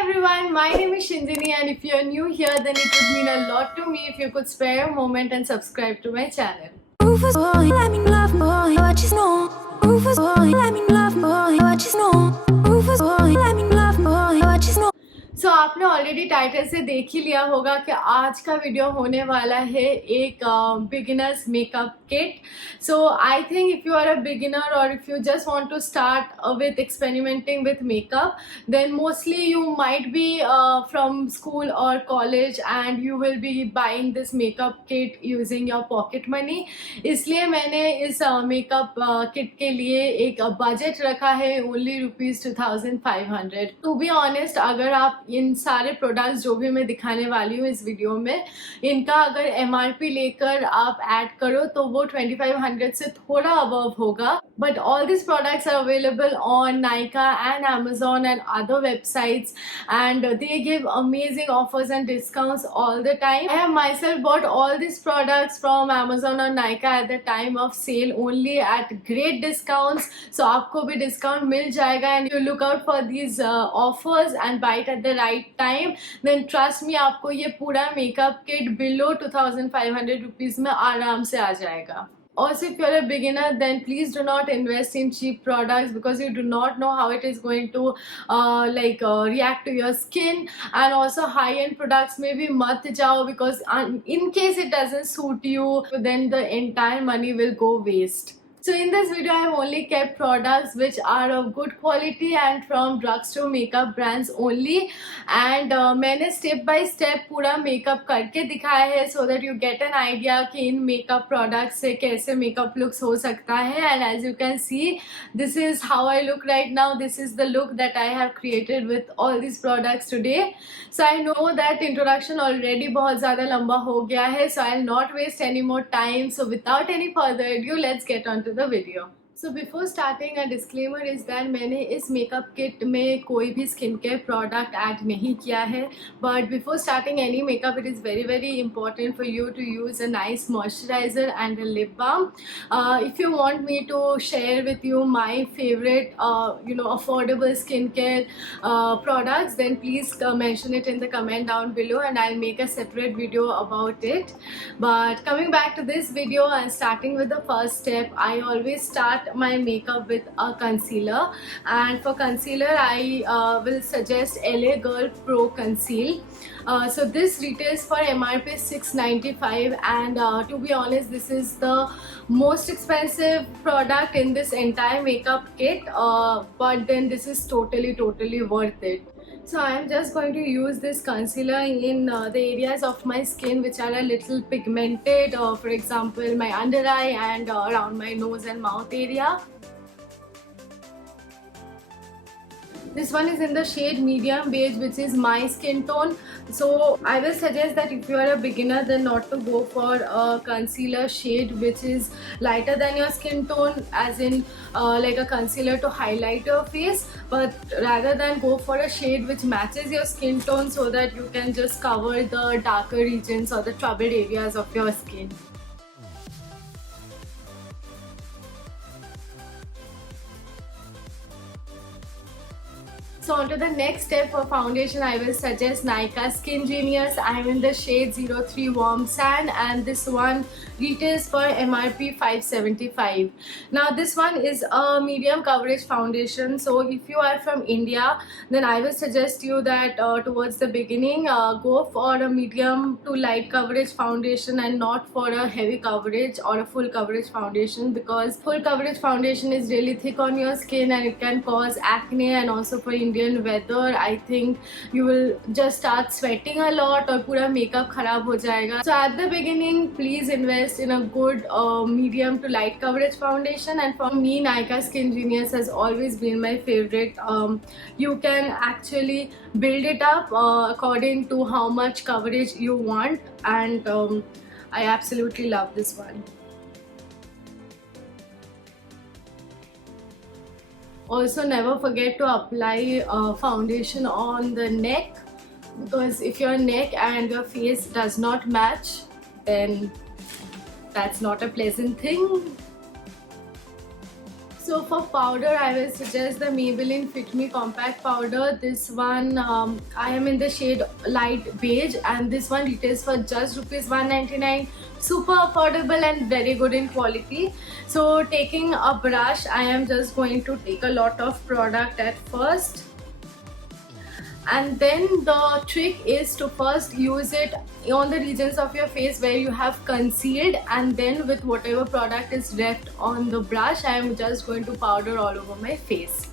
everyone, my name is Shinjini, and if you're new here, then it would mean a lot to me if you could spare a moment and subscribe to my channel. Rufus boy, let me love boy, what you know. Rufus boy, let me love boy, what you know. Rufus boy, let me love boy, what you know. सो आपने already title से देख ही लिया होगा कि आज का video होने वाला है एक beginners makeup kit. So I think if you are a beginner और if you just want to start with experimenting with makeup, then mostly you might be from school और college and you will be buying this makeup kit using your pocket money. इसलिए मैंने इस makeup kit के लिए एक budget रखा है only ₹2500. To be honest, अगर आप इन सारे प्रोडक्ट्स जो भी मैं दिखाने वाली हूँ इस वीडियो में, इनका अगर MRP लेकर आप ऐड करो तो वो 2500 से थोड़ा अबव होगा. But all this products are available on Nykaa and Amazon and other websites, and they give amazing offers and discounts all the time. I have myself bought all these products from Amazon or Nykaa at the time of sale only at great discounts. So आपको भी discount मिल जाएगा, and you look out for these offers and buy it at the right time, then trust me, आपको ये पूरा makeup kit below 2500 rupees में आराम से आ जाएगा. Also, if you're a beginner, then please do not invest in cheap products because you do not know how it is going to react to your skin. And also high-end products में भी मत जाओ because in case it doesn't suit you, then the entire money will go waste. So in this video, I have only kept products which are of good quality and from drugstore makeup brands only. And मैंने step by step पूरा makeup करके दिखाया है so that you get an idea कि इन makeup products से कैसे makeup looks हो सकता है. And as you can see, this is how I look right now. This is the look that I have created with all these products today. So I know that introduction already बहुत ज़्यादा लंबा हो गया है. So I'll not waste any more time. So without any further ado, let's get on to the video. So before starting, a disclaimer is that मैंने इस makeup kit में कोई भी स्किन केयर प्रोडक्ट ऐड नहीं किया है. But before starting any makeup, it is very very important for you to use a nice moisturiser and a lip balm. If you want me to share with you my favourite affordable skincare products, then please mention it in the comment down below and I'll make a separate video about it. But coming back to this video and starting with the first step, I always start my makeup with a concealer, and for concealer I will suggest LA Girl Pro Conceal. So this retails for MRP 695, and to be honest, this is the most expensive product in this entire makeup kit, but then this is totally worth it. So I am just going to use this concealer in the areas of my skin which are a little pigmented, for example my under eye and around my nose and mouth area. This one is in the shade medium beige, which is my skin tone. So I will suggest that if you are a beginner, then not to go for a concealer shade which is lighter than your skin tone, as in like a concealer to highlight your face, but rather than go for a shade which matches your skin tone so that you can just cover the darker regions or the troubled areas of your skin. So on to the next step. For foundation, I will suggest Nykaa Skin Genius. I am in the shade 03 Warm Sand, and this one retails for MRP 575. Now this one is a medium coverage foundation. So if you are from India, then I will suggest you that towards the beginning, go for a medium to light coverage foundation and not for a heavy coverage or a full coverage foundation, because full coverage foundation is really thick on your skin and it can cause acne. And also for Indian weather, I think you will just start sweating a lot और पूरा makeup खराब हो जाएगा. So at the beginning, please invest in a good medium to light coverage foundation, and for me Nykaa Skin Genius has always been my favorite. You can actually build it up according to how much coverage you want, and I absolutely love this one. Also, never forget to apply foundation on the neck, because if your neck and your face does not match, then that's not a pleasant thing. So for powder, I will suggest the Maybelline Fit Me Compact Powder. This one, I am in the shade light beige, and this one retails for just rupees 199. Super affordable and very good in quality. So taking a brush, I am just going to take a lot of product at first. And then the trick is to first use it on the regions of your face where you have concealed, and then with whatever product is left on the brush, I am just going to powder all over my face.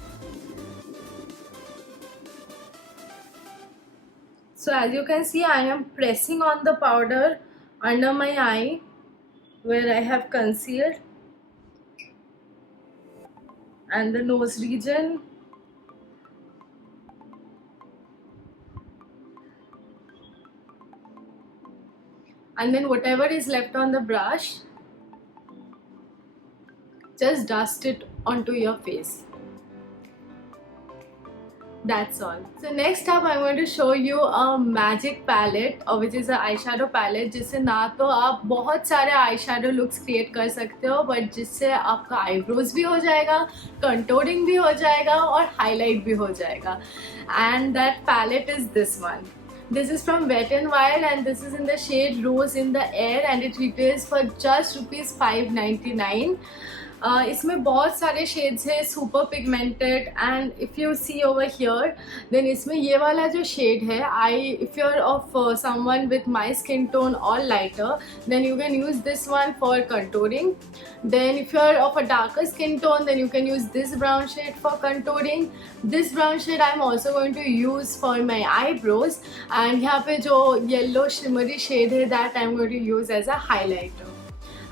So as you can see, I am pressing on the powder under my eye where I have concealed, and the nose region. And then whatever is left on the brush, just dust it onto your face. That's all. So next up I'm going to show you a magic palette, which is an eyeshadow palette, जिससे ना तो आप बहुत सारे eyeshadow looks create कर सकते हो, but जिससे आपका eyebrows भी हो जाएगा, contouring भी हो जाएगा और highlight भी हो जाएगा. And that palette is this one. This is from Wet n Wild, and this is in the shade Rose in the Air, and it retails for just rupees 599. इसमें बहुत सारे शेड्स हैं, super pigmented, and if you see over here, then इसमें ये वाला जो shade है, if you are of someone with my skin tone और lighter, then you can use this one for contouring. Then if you are of a darker skin tone, then you can use this brown shade for contouring. This brown shade I am also going to use for my eyebrows, and यहाँ पे जो yellow shimmery shade है, that I am going to use as a highlighter.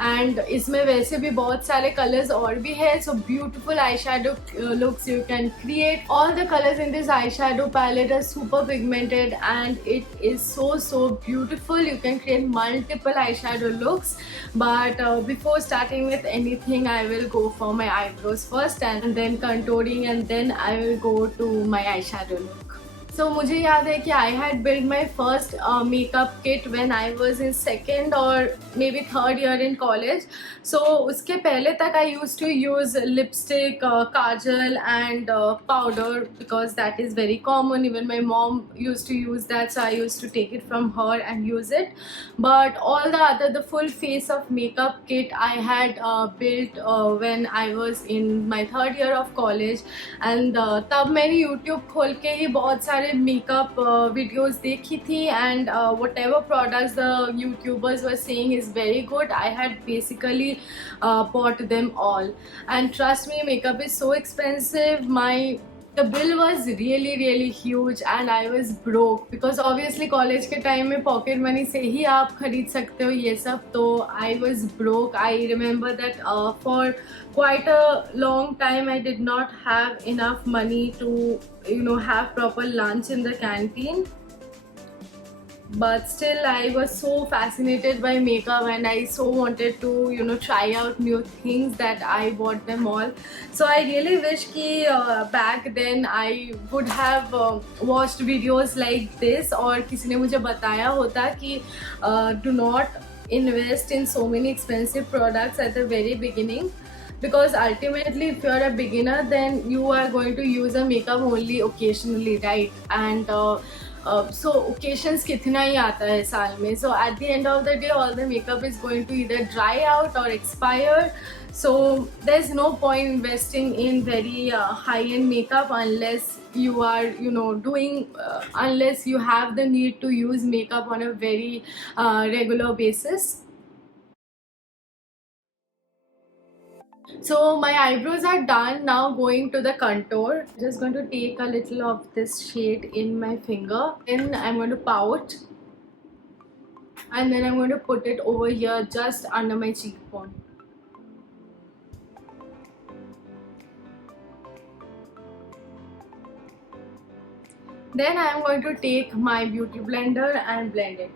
And इसमें वैसे भी बहुत सारे colors और भी है, so beautiful eyeshadow looks you can create. All the colors in this eyeshadow palette are super pigmented, and it is so beautiful. You can create multiple eyeshadow looks, but before starting with anything, I will go for my eyebrows first, and then contouring, and then I will go to my eyeshadow look. So मुझे याद है कि I had built my first makeup kit when I was in second or maybe third year in college. So उसके पहले तक I used to use lipstick, kajal and powder, because that is very common. Even my mom used to use that, so I used to take it from her and use it. But all the full face of makeup kit I had built when I was in my third year of college. And तब मैंने YouTube खोल के ही बहुत सारे makeup videos देखी थी, and whatever products the YouTubers were saying is very good, I had basically bought them all. And trust me, makeup is so expensive. The bill was really huge, and I was broke, because obviously college के time में pocket money से ही आप खरीद सकते हो ये सब. तो I was broke. I remember that for quite a long time I did not have enough money to have proper lunch in the canteen. But still, I was so fascinated by makeup, and I so wanted to try out new things that I bought them all. So I really wish कि back then I would have watched videos like this, और किसी ने मुझे बताया होता कि do not invest in so many expensive products at the very beginning. Because ultimately, if you are a beginner, then you are going to use a makeup only occasionally, right? And so occasions कितना ही आता है साल में. So at the end of the day, all the makeup is going to either dry out or expire. So there's no point investing in very high-end makeup unless you are doing unless you have the need to use makeup on a very regular basis. So my eyebrows are done. Now going to the contour. Just going to take a little of this shade in my finger. Then I'm going to pout. And then I'm going to put it over here just under my cheekbone. Then I'm going to take my beauty blender and blend it.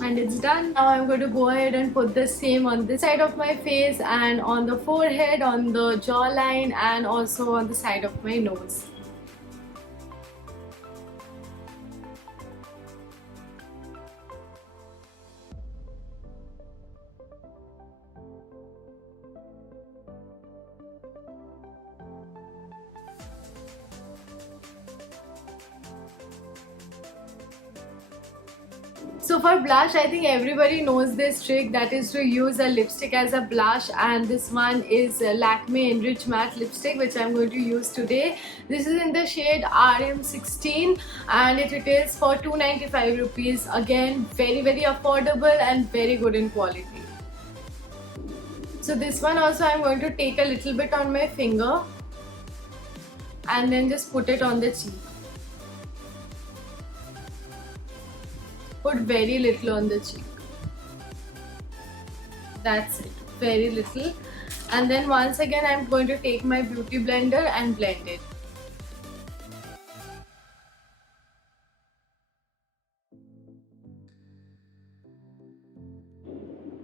And it's done. Now I'm going to go ahead and put the same on this side of my face, and on the forehead, on the jawline, and also on the side of my nose. So for blush, I think everybody knows this trick, that is to use a lipstick as a blush, and this one is Lakme Enrich Matte lipstick which I'm going to use today. This is in the shade RM16 and it retails for 295 rupees. Again, very affordable and very good in quality. So this one also I'm going to take a little bit on my finger and then just put it on the cheek. Put very little on the cheek. That's it, very little. And then once again I'm going to take my beauty blender and blend it.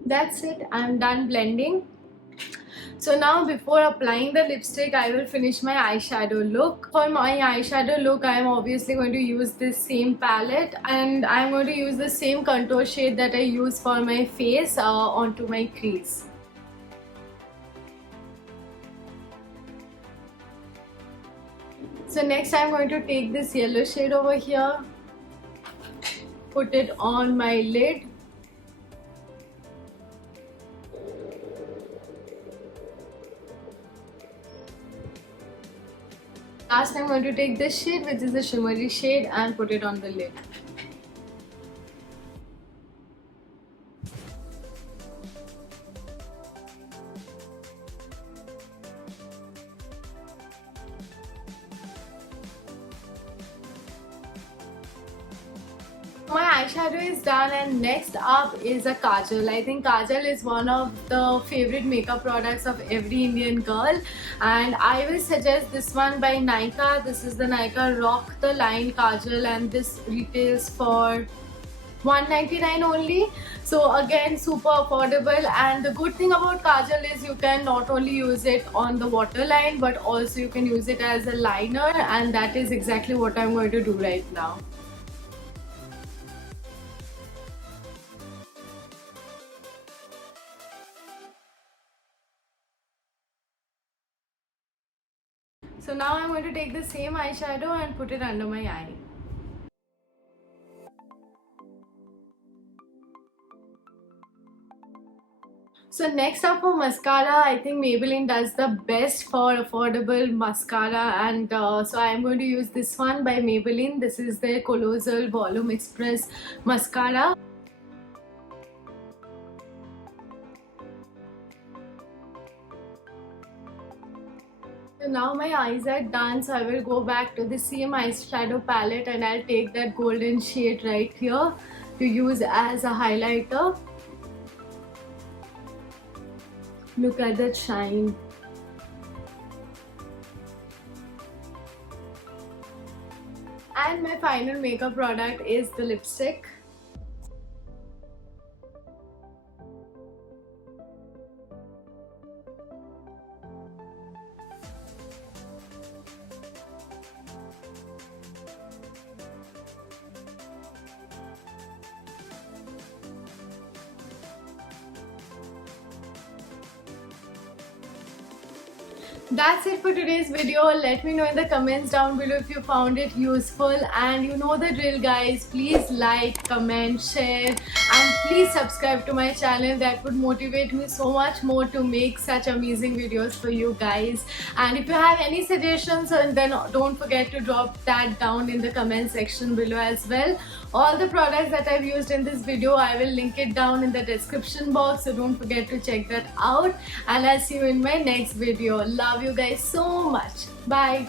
That's it, I'm done blending. So now before applying the lipstick, I will finish my eyeshadow look. For my eyeshadow look, I am obviously going to use this same palette and I am going to use the same contour shade that I use for my face onto my crease. So next I am going to take this yellow shade over here, put it on my lid. Last I'm going to take this shade, which is the shimmery shade, and put it on the lid. My eyeshadow is done and next up is a kajal. I think kajal is one of the favorite makeup products of every Indian girl and I will suggest this one by Nykaa. This is the Nykaa Rock the Line Kajal and this retails for 199 only. So again, super affordable, and the good thing about kajal is you can not only use it on the waterline but also you can use it as a liner, and that is exactly what I'm going to do right now. So now I'm going to take the same eyeshadow and put it under my eye. So next up for mascara, I think Maybelline does the best for affordable mascara, and so I am going to use this one by Maybelline. This is their Colossal Volume Express Mascara. So now my eyes are done, so I will go back to the same eyeshadow palette and I'll take that golden shade right here to use as a highlighter. Look at that shine. And my final makeup product is the lipstick. That's it for today's video. Let me know in the comments down below if you found it useful, and you know the drill guys. Please like, comment, share and please subscribe to my channel. That would motivate me so much more to make such amazing videos for you guys. And if you have any suggestions, then don't forget to drop that down in the comment section below as well. All the products that I've used in this video, I will link it down in the description box, so don't forget to check that out, and I'll see you in my next video. Love you guys so much. Bye.